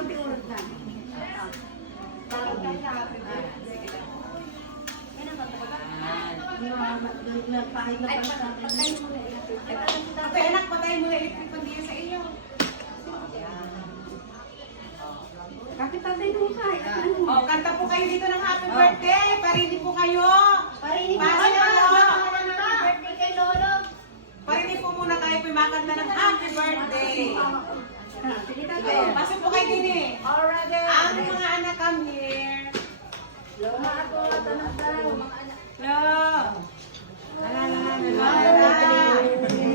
Tinurot na. Nagpahid na pala sa akin. Patay anak, patay mo electric pan diyan sa iyo. Bakit tatay nung kahit ano? Oh, kanta po kayo dito ng happy birthday. Parinig po kayo. Parinig mo Pasok kayo. po. Happy birthday kay Lolo. Parinig po muna kayo. Pumakanta ng happy birthday. Sige tatay. Oh, pasok po kayo din eh. Alright. Ang mga anak come here. Lolo ako, tanong tayo. Mga anak. Hello.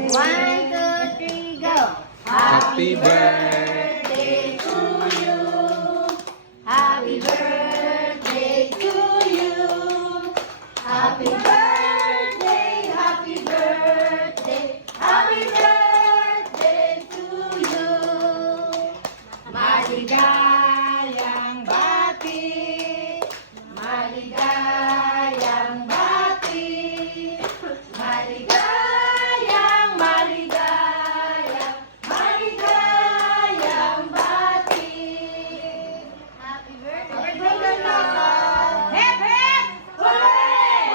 One, two, three, go. Happy birthday to you. Happy birthday to you. Happy birthday, happy birthday, happy birthday to you. Maligayang bati. Maligayang bati. Maligayang, maligayang, maligayang bati. Happy birthday. Happy birthday, Lolo! Hip, hip! Hooray!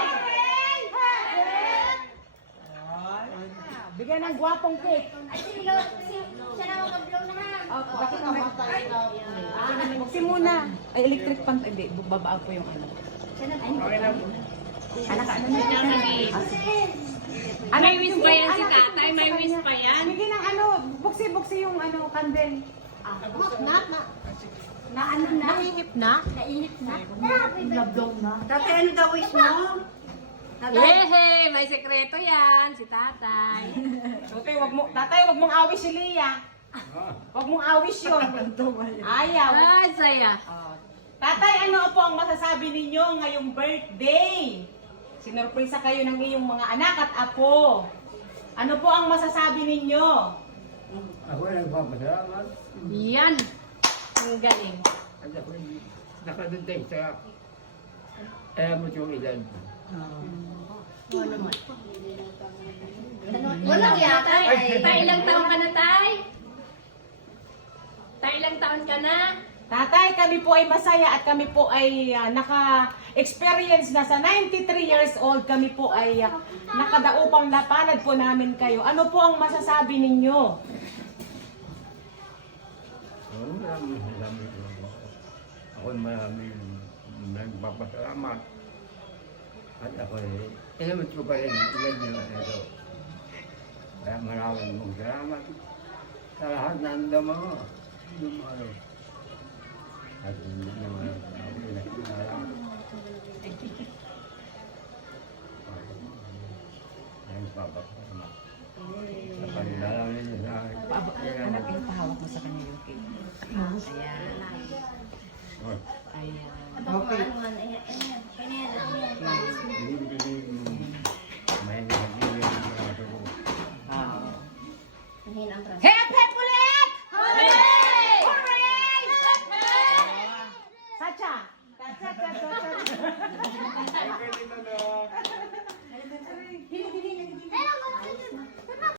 Hooray! Bigyan ng gwapong cake. Ay, si Lolo, siya na mag-blow na ha. Oh, bakit naman? Buksin muna. Ay, electric pan. Hindi, babaan po yung ano. Siya na Anak, ano na? May wish pa yan si tatay, may wish pa yan. Bigyan ng ano, buksi-buksi yung ano, candle. Na ano na? Nahihip na? Nainit na? Happy birthday. Tatay, ano daw wish mo? Yehe! May sekreto yan, si tatay. Tatay, wag mong awis si Leah. Wag mong awis yun. Ayaw. Ah, saya. Tatay, ano po ang masasabi ninyo ngayong birthday? Sinurpresa kayo ng iyong mga anak at apo. Ano po ang masasabi ninyo? Ako ay nagpapasalamat Yan. Ang galing. at ako ay nakadetect sa emotional edad. Walang yata. Tay, ilang taon ka na, tay? Tay, ilang taon ka na? Tatay, kami po ay masaya at kami po ay naka-experience na sa 93 years old. Kami po ay nakadaupang napalad po namin kayo. Ano po ang masasabi ninyo? Maraming salamat po. Ako ay maraming nagpapasalamat. At ako ay inamit ko pa rin ilan nila ito. Kaya maraming mong salamat sa lahat ng dama mo. At hindi naman ako pinakilala. Nagpapasalamat. Sa paglalaro ninyo sa akin. Anak, yung pahawak mo sa kanya yun.